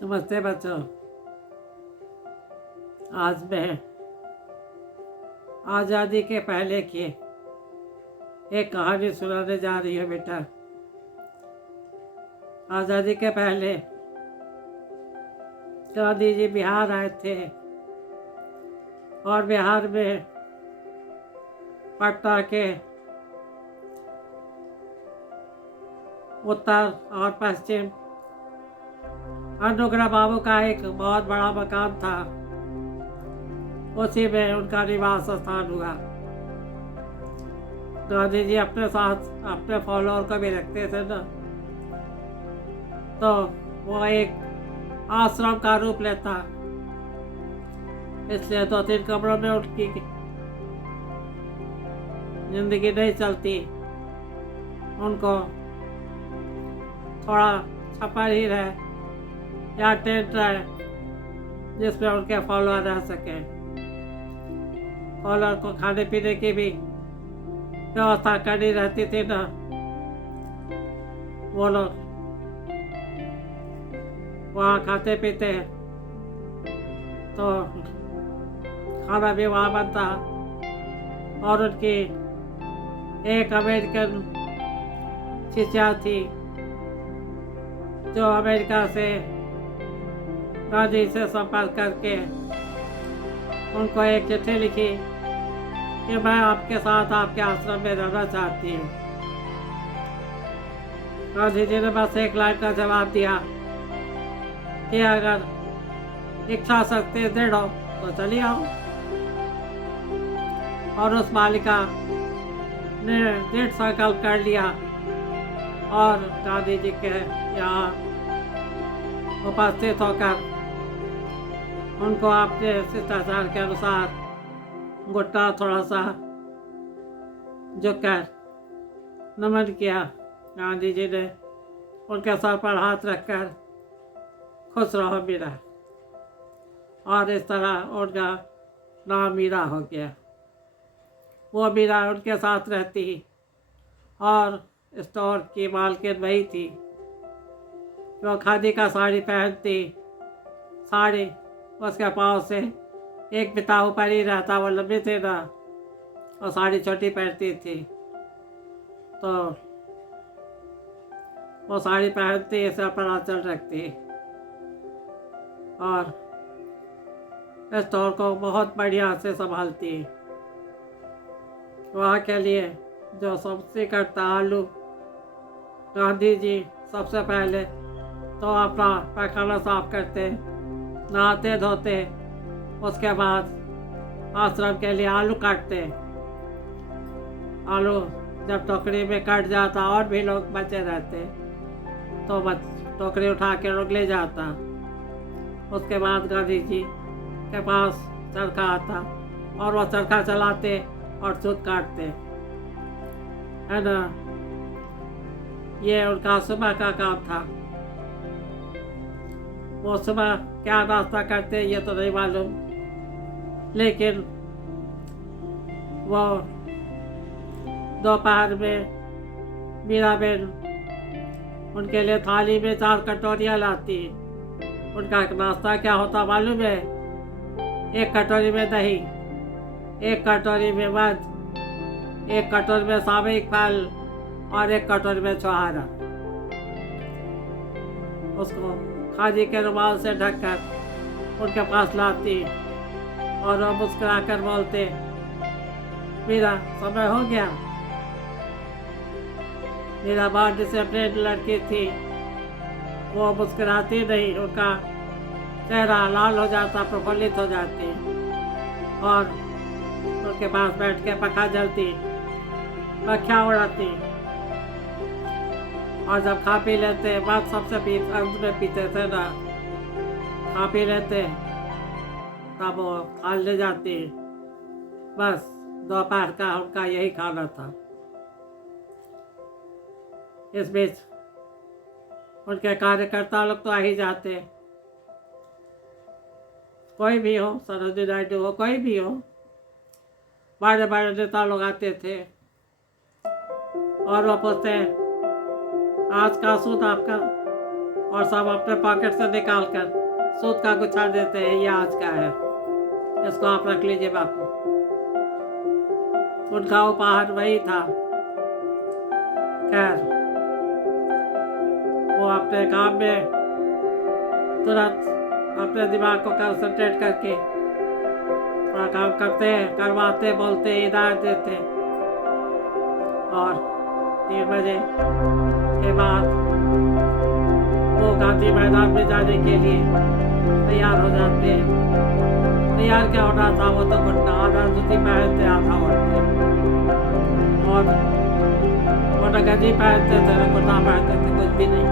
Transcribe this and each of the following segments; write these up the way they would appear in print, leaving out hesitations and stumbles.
नमस्ते बच्चों। आज मैं आज़ादी के पहले की एक कहानी सुनाने जा रही हूँ बेटा। आज़ादी के पहले गांधी जी बिहार आए थे और बिहार में पटना के उत्तर और पश्चिम अनुग्रह बाबू का एक बहुत बड़ा मकान था। उसी में उनका निवास स्थान हुआ। गांधी जी अपने साथ अपने फॉलोअर को भी रखते थे ना, तो वो एक आश्रम का रूप लेता। इसलिए 2-3 कमरों में उनकी जिंदगी नहीं चलती। उनको थोड़ा छप्पर ही रहे या टेंट रहे जिसमें उनके फॉलोअर रह सके। फॉलोअर को खाने पीने की भी व्यवस्था करनी रहती थी ना। वो लोग वहाँ खाते पीते हैं तो खाना भी वहाँ बनता। और उनकी एक अमेरिकन शिष्या थी जो अमेरिका से गांधी से संपर्क करके उनको एक चिट्ठी लिखी कि मैं आपके साथ आपके आश्रम में रहना चाहती हूँ। गांधी जी ने बस एक लाइन का जवाब दिया कि अगर इच्छा शक्ति दृढ़ हो तो चलिए आओ। और उस बालिका ने दृढ़ संकल्प कर लिया और गांधी जी के यहाँ उपस्थित होकर उनको अपने शिष्टाचार के अनुसार घुटना थोड़ा सा झुककर नमन किया। गांधी जी ने उनके सर पर हाथ रखकर खुश रहो मीरा, और इस तरह उनका नाम मीरा हो गया। वो मीरा उनके साथ रहती और स्टोर की मालकिन वही थी जो खादी का साड़ी पहनती। साड़ी उसके पाँव से एक बिता ऊपर ही रहता, वो लंबी थी ना, और साड़ी छोटी पहनती थी। तो वो साड़ी पहनती, सिर पर आंचल रखती और स्टोर को बहुत बढ़िया से संभालती। वहाँ के लिए जो सब्जी कटता आलू, गांधी जी सबसे पहले तो अपना पैखाना साफ करते, नहाते धोते, उसके बाद आश्रम के लिए आलू काटते। आलू जब टोकरी में कट जाता और भी लोग बचे रहते तो टोकरी उठा के लोग ले जाता। उसके बाद गांधी जी के पास चरखा आता और वो चरखा चलाते और सूत काटते, है ना। ये उनका सुबह का काम था। वो सुबह क्या नाश्ता करते ये तो नहीं मालूम, लेकिन वो दोपहर में मीरा बहन उनके लिए थाली में 4 कटोरियाँ लाती। उनका नाश्ता क्या होता मालूम है? 1 कटोरी में दही, 1 कटोरी में मध, 1 कटोरी में सामयिक फल और 1 कटोरी में छुहारा। उसको खादी के रुमाल से ढककर उनके पास लाती और वो मुस्कुराकर बोलते, मेरा समय हो गया। मेरा बहुत डिसिप्लिन लड़की थी, वो मुस्कुराती नहीं, उनका चेहरा लाल हो जाता, प्रफुल्लित हो जाती और उनके पास बैठ के पंखा जलती, पखियाँ उड़ाती। और जब खा पी लेते, बात सबसे अंत में पीते थे ना, खा पी लेते तब वो खाल ले जाती। बस दोपहर का उनका यही खाना था। इस बीच उनके कार्यकर्ता लोग तो आ ही जाते, कोई भी हो, सरोजिनी नायडू हो, कोई भी हो, बड़े बड़े नेता लोग आते थे और वो पूछते, आज का सूद आपका और सब अपने पॉकेट से निकाल कर सूद का गुच्छा देते हैं, ये आज का है, इसको आप रख लीजिए बापू। उनका उपहार वही था। खैर, वो अपने काम में तुरंत अपने दिमाग को कंसंट्रेट करके थोड़ा काम करते, करवाते, बोलते, हिदायत देते। और 3 बजे के बाद वो गांधी मैदान में जाने के लिए तैयार हो जाते हैं। तैयार क्या होना था, वो तो घुटना आधा जूती पहनते, आधा ओढ़ते, और वो न गंजी पहनते थे न कुर्ता पहनते थे, कुछ भी नहीं,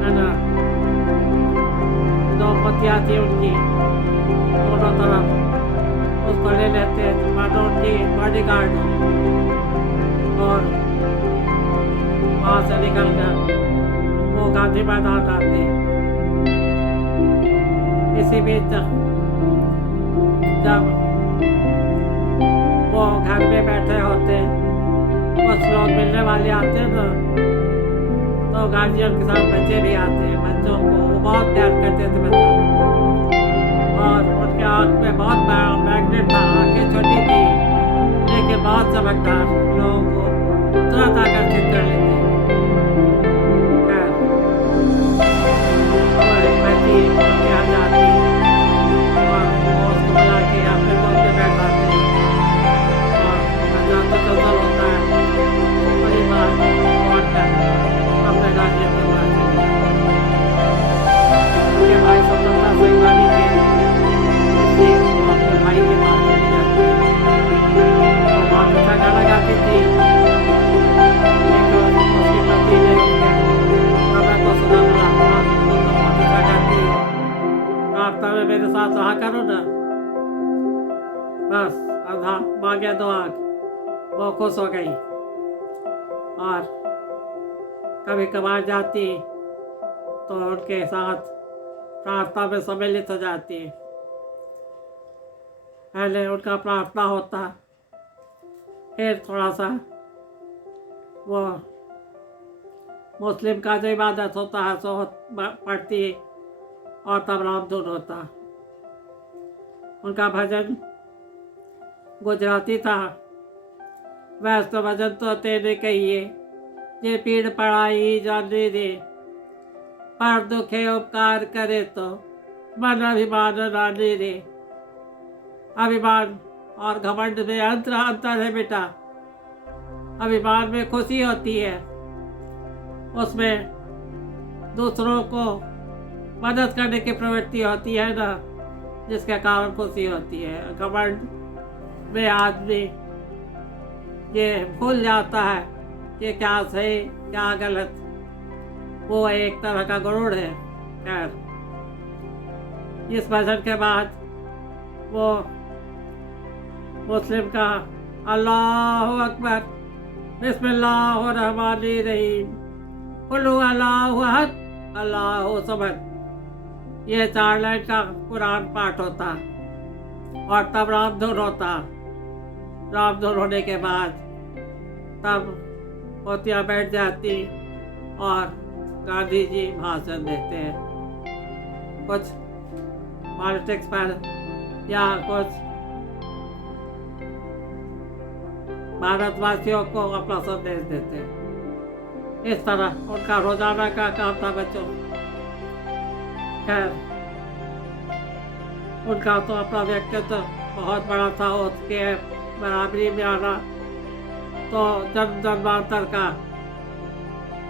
है ना। 2 पतियाँ थी उनकी, दोनों तरफ उसको ले लेते, मानो उनकी बॉडी गार्ड हो। और वहाँ से निकल कर वो गांधी मैदान आते। इसी बीच जब वो घर में बैठे होते, कुछ लोग मिलने वाले आते ना, तो गार्जियन के साथ बच्चे भी आते। बच्चों को वो बहुत प्यार करते थे बच्चों को, और उनके आँख में बहुत बड़ा मैग्नेट था। आँखें छोटी थी लेकिन बहुत चमकदार, लोगों को तुरंत आकर्षित कर लेते। यहाँ जाती और वो उसको बुला के अपने गोद में बैठाते, और बच्चा तो चलता होता है, बड़ी बात लौट कर अपने गार्जियन के पास चले जाते। उनके भाई स्वतंत्रता सेनानी थे, इसलिए वो अपने भाई के पास चले जाते। वो बहुत अच्छा गाना गाती थी, लेकिन उसके पति ने उसके को सुना बोला, तुम तो बहुत अच्छा गाती हो, रास्ता में मेरे साथ रहा करो ना। बस आधा मांगे 2 आँख, वो खुश हो गई। और कभी कभार जाती तो उनके साथ प्रार्थना में सम्मिलित हो जाती। पहले उनका प्रार्थना होता, फिर थोड़ा सा वो मुस्लिम का जो इबादत होता है सो पढ़ती, और तब राम धुन होता। उनका भजन गुजराती था। वैसे तो भजन तो तेरे कहिए, ये पीड़ पड़ाई जाने दे, पर दुखे उपकार करे तो मन अभिमान नाने दे। अभिमान और घमंड में अंतर है बेटा। अभिमान में खुशी होती है, उसमें दूसरों को मदद करने की प्रवृत्ति होती है ना, जिसके कारण खुशी होती है। घमंड में आदमी ये भूल जाता है कि क्या सही क्या गलत, वो एक तरह का गुरूर है। खैर, इस भजन के बाद वो मुस्लिम का अल्लाह अकबर बिस्मिल्लाहिर्रहमानिर्रहीम कुल्हु अल्लाहु अहद अल्लाहु समद, ये 4 लाइन का कुरान पाठ होता, और तब रामधुन होता। रामधुन होने के बाद तब पोतियाँ बैठ जाती और गांधी जी भाषण देते हैं, कुछ पॉलिटिक्स पर या कुछ भारतवासियों को अपना संदेश देते हैं। इस तरह उनका रोजाना का काम था बच्चों। खैर, उनका तो अपना व्यक्तित्व बहुत बड़ा था, उसके बराबरी में आना तो जन्म जन्मांतर का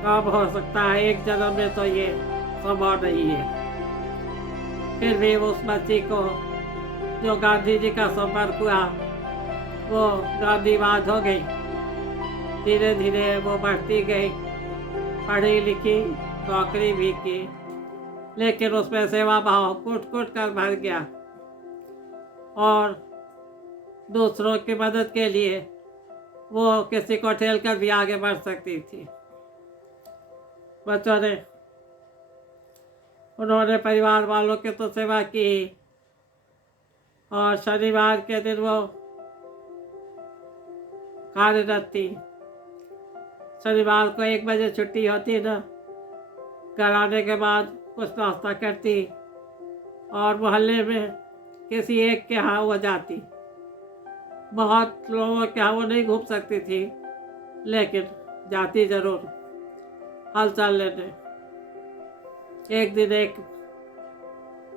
काम हो सकता है, एक जन्म में तो ये संभव नहीं है। फिर भी उस बच्ची को जो गांधी जी का संपर्क हुआ, वो गांधीवाद हो गई। धीरे धीरे वो बढ़ती गई, पढ़ी लिखी, नौकरी भी की, लेकिन उसमें सेवा भाव कूट कूट कर भर गया, और दूसरों की मदद के लिए वो किसी को ठेल कर भी आगे बढ़ सकती थी। बच्चों ने उन्होंने परिवार वालों की तो सेवा की, और शनिवार के दिन वो कार्यरत थी। शनिवार को 1 बजे छुट्टी होती ना, घर आने के बाद कुछ नाश्ता करती और मोहल्ले में किसी एक के यहाँ वो जाती। बहुत लोगों के यहाँ वो नहीं घूम सकती थी, लेकिन जाती ज़रूर हालचाल लेने। एक दिन एक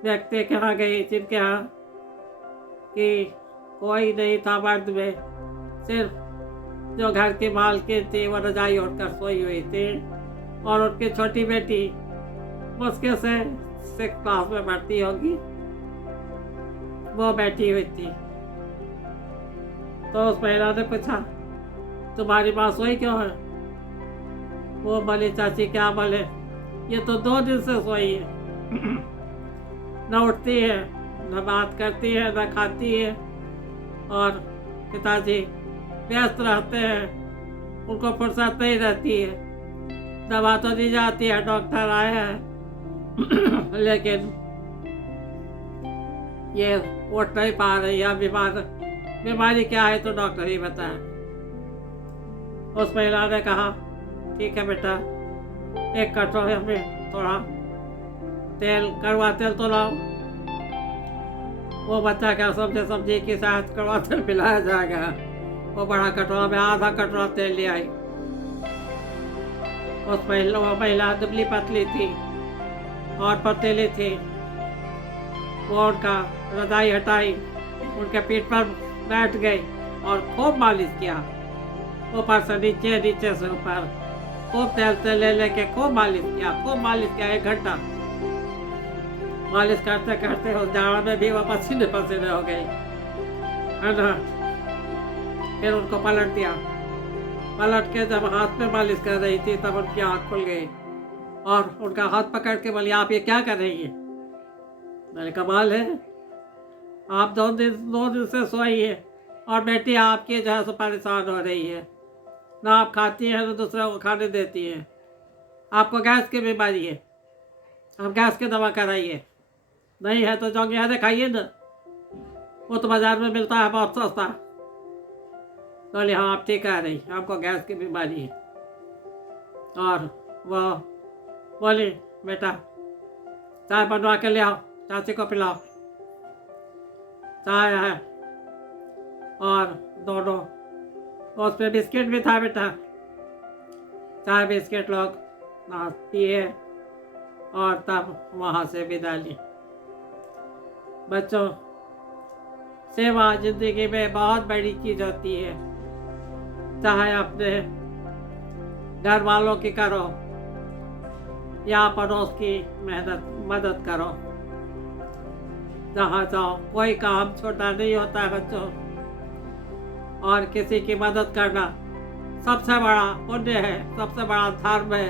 व्यक्ति के यहाँ गई जिनके यहाँ कि कोई नहीं था मर्द में, सिर्फ जो घर की मालकिन थी वो रजाई ओढ़कर सोई हुई थी और उनकी छोटी बेटी मुश्किल से 6th क्लास में पढ़ती होगी, वो बैठी हुई थी। तो उस महिला ने पूछा, तुम्हारी माँ सोई क्यों है? वो बोली, चाची क्या बोले, ये तो 2 दिन से सोई है। न उठती है, न बात करती है, न खाती है, और पिताजी व्यस्त रहते हैं, उनको फुर्सत नहीं रहती है। दवा तो दी जाती है, डॉक्टर आए हैं, लेकिन ये उठ नहीं पा रही है। बीमारी क्या है तो डॉक्टर ही बताए। उस महिला ने कहा, ठीक है बेटा, एक कटोरे में थोड़ा तेल, कड़वा तेल तो लाओ। वो बच्चा क्या समझे, सब्जी के साथ कड़वा तेल पिलाया जाएगा। वो बड़ा कटोरा में आधा कटोरा तेल ले आई। उस महिला दुबली पतली थी और पतीली थी। वो उनका रजाई हटाई, उनके पीठ पर बैठ गई और खूब मालिश किया, ऊपर से नीचे, नीचे से ऊपर, खूब तेल लेके खूब मालिश किया 1 घंटा। मालिश करते करते उस जाड़ा में भी वो पसीने पसीने हो गई, है ना। फिर उनको पलट दिया। पलट के जब हाथ में मालिश कर रही थी तब उनकी आँख खुल गई और उनका हाथ पकड़ के बोली, आप ये क्या कर रही है? मैंने, कमाल है, आप 2 दिन से सोई है और बेटी आपकी जो है सो परेशान हो रही है। ना आप खाती हैं, ना दूसरे को खाने देती हैं। आपको गैस की बीमारी है, आप गैस की दवा कराइए। नहीं है तो जोंगियाने खाइए ना, वो तो बाजार में मिलता है बहुत सस्ता। बोले, हाँ आप ठीक कह रही, आपको गैस की बीमारी है। और वो बोली, बेटा चाय बनवा के ले आओ, चाची को पिलाओ। चाय है और दोनों, उसमें बिस्किट भी था बेटा। चाय बिस्किट लोग पिए और तब वहाँ से विदा ली। बच्चों, सेवा जिंदगी में बहुत बड़ी चीज़ होती है। चाहे अपने घर वालों की करो या पड़ोस की मदद करो, जहाँ जाओ, कोई काम छोटा नहीं होता है बच्चों। और किसी की मदद करना सबसे बड़ा पुण्य है, सबसे बड़ा धर्म है।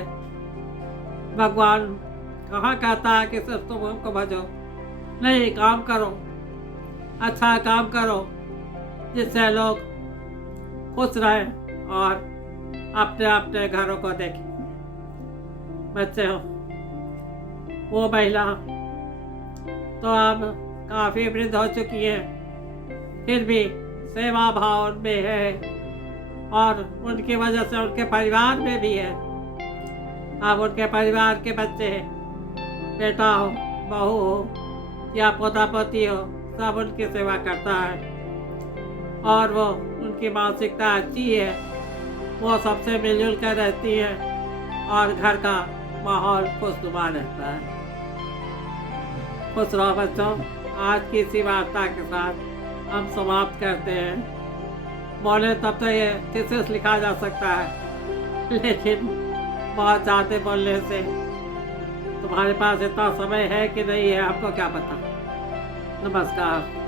भगवान कहाँ कहता है कि सिर्फ तुम हमको भजो? नहीं, काम करो, अच्छा काम करो, जिससे लोग खुश रहें और अपने अपने घरों को देखें। बच्चे हो, वो महिला तो अब काफ़ी वृद्ध हो चुकी है, फिर भी सेवा भाव में है और उनकी वजह से उनके परिवार में भी है। अब उनके परिवार के बच्चे, बेटा हो, बहू हो या पोता पोती हो, सब उनकी सेवा करता है और वो उनकी मानसिकता अच्छी है। वो सबसे मिलजुल कर रहती है और घर का माहौल खुशनुमा रहता है। खुश रहो बच्चों। आज की इसी वार्ता के साथ हम समाप्त करते हैं। बोले तब तो ये थीसिस लिखा जा सकता है, लेकिन बहुत ज़्यादा बोलने से तुम्हारे पास इतना समय है कि नहीं है, आपको क्या पता। नमस्कार।